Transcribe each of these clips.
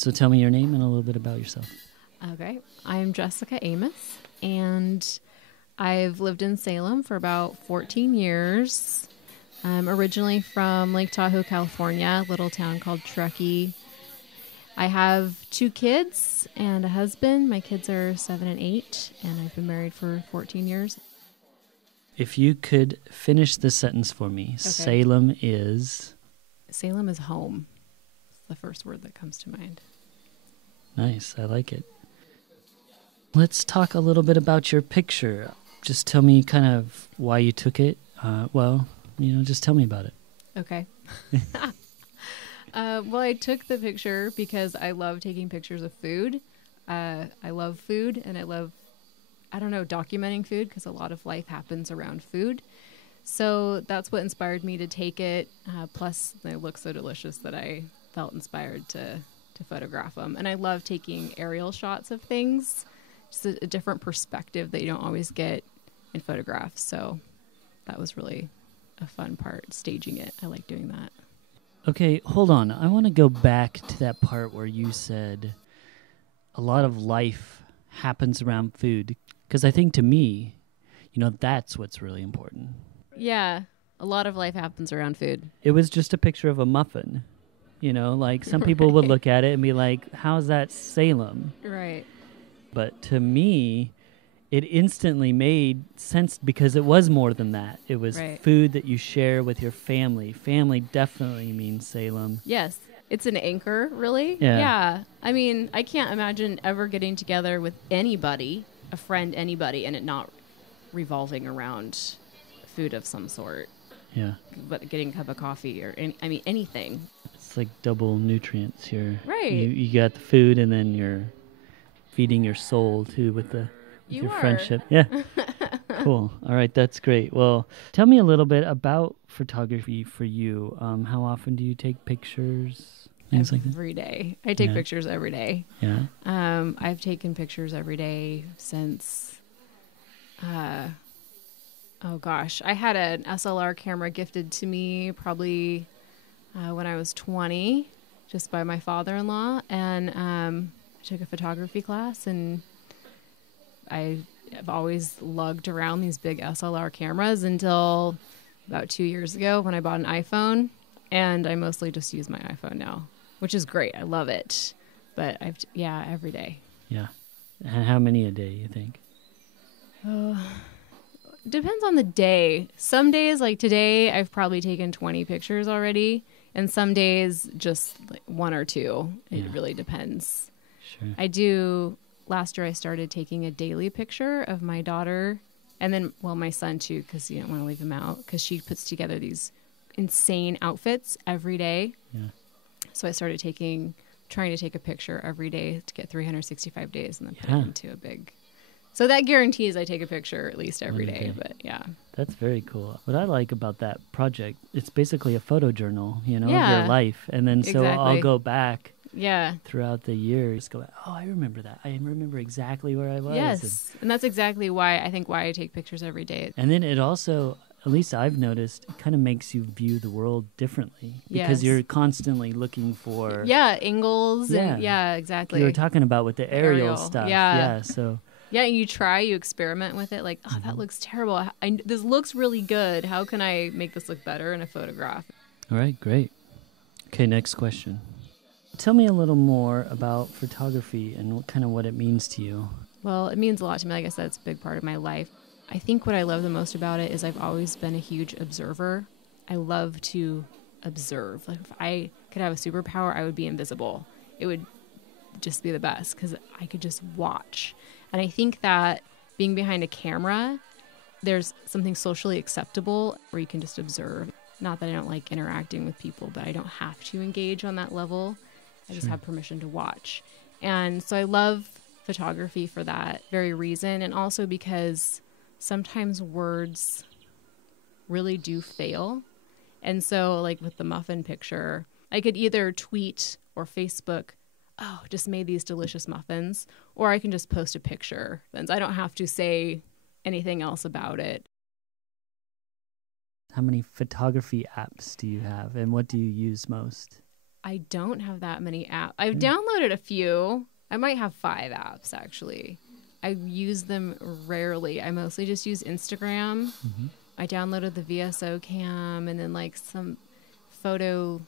So tell me your name and a little bit about yourself. Okay. I'm Jessica Amos, and I've lived in Salem for about 14 years. I'm originally from Lake Tahoe, California, a little town called Truckee. I have 2 kids and a husband. My kids are 7 and 8, and I've been married for 14 years. If you could finish this sentence for me, Salem is... Salem is home. It's the first word that comes to mind. Nice. I like it. Let's talk a little bit about your picture. Just tell me kind of why you took it. Just tell me about it. Okay. Well, I took the picture because I love taking pictures of food. I love food, and I love, documenting food because a lot of life happens around food. So that's what inspired me to take it. Plus, they look so delicious that I felt inspired to photograph them. And I love taking aerial shots of things. Just a different perspective that you don't always get in photographs. So that was really a fun part, staging it. I like doing that. Okay, hold on. I want to go back to that part where you said a lot of life happens around food. Because I think to me, that's what's really important. Yeah, a lot of life happens around food. It was just a picture of a muffin. Like some people would look at it and be like, how's that Salem? Right. But to me, it instantly made sense because it was more than that. It was food that you share with your family. Family definitely means Salem. Yes. It's an anchor, really. Yeah. I mean, I can't imagine ever getting together with anybody, a friend, anybody, and it not revolving around food of some sort. Yeah. But getting a cup of coffee or anything. It's like double nutrients here. Right. You got the food and then you're feeding your soul too with your friendship. Yeah. Cool. All right. That's great. Well, tell me a little bit about photography for you. How often do you take pictures? Things like that? Every day. I take pictures every day. Yeah. I've taken pictures every day since, I had an SLR camera gifted to me probably when I was 20, just by my father-in-law. And I took a photography class, and I've always lugged around these big SLR cameras until about 2 years ago when I bought an iPhone, and I mostly just use my iPhone now, which is great. I love it. But every day. Yeah. And how many a day, you think? Depends on the day. Some days, like today, I've probably taken 20 pictures already, and some days just like 1 or 2. It really depends. Sure. Last year I started taking a daily picture of my daughter, and then, my son too, because you don't want to leave him out, because she puts together these insane outfits every day. Yeah. So I started trying to take a picture every day to get 365 days and then put it into a big... So that guarantees I take a picture at least every day, but yeah. That's very cool. What I like about that project, it's basically a photo journal, of your life. And then so I'll go back throughout the year. Just go, I remember that. I remember exactly where I was. Yes, and that's exactly why I take pictures every day. And then it also, at least I've noticed, it kind of makes you view the world differently. Because you're constantly looking for... Yeah, angles. And exactly. You were talking about with the aerial stuff. Yeah, so... Yeah, you experiment with it. Like, that looks terrible. This looks really good. How can I make this look better in a photograph? All right, great. Okay, next question. Tell me a little more about photography and what it means to you. Well, it means a lot to me. Like I said, it's a big part of my life. I think what I love the most about it is I've always been a huge observer. I love to observe. Like, if I could have a superpower, I would be invisible. It would just be the best because I could just watch. And I think that being behind a camera, there's something socially acceptable where you can just observe. Not that I don't like interacting with people, but I don't have to engage on that level. I just have permission to watch. And so I love photography for that very reason. And also because sometimes words really do fail. And so like with the muffin picture, I could either tweet or Facebook, just made these delicious muffins, or I can just post a picture. I don't have to say anything else about it. How many photography apps do you have, and what do you use most? I don't have that many apps. I've downloaded a few. I might have 5 apps, actually. I use them rarely. I mostly just use Instagram. Mm-hmm. I downloaded the VSO cam and then like some photo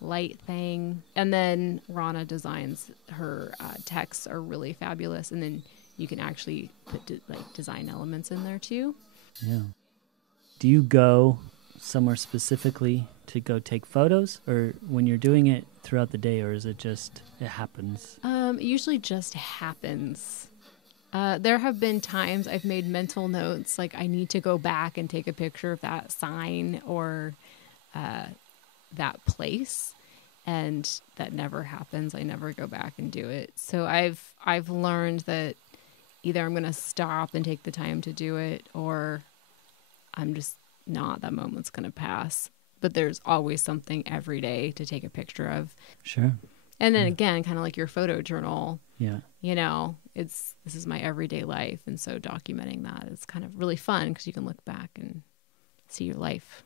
light thing. And then Rana designs, her texts are really fabulous. And then you can actually put design elements in there too. Yeah. Do you go somewhere specifically to go take photos, or when you're doing it throughout the day, or is it just, it happens? It usually just happens. There have been times I've made mental notes, like I need to go back and take a picture of that sign or that place, and that never happens. I never go back and do it. So I've learned that either I'm going to stop and take the time to do it, or I'm just not. That moment's going to pass. But there's always something every day to take a picture of. Sure. And then again, kind of like your photo journal. Yeah. You know, this is my everyday life. And so documenting that is kind of really fun because you can look back and see your life.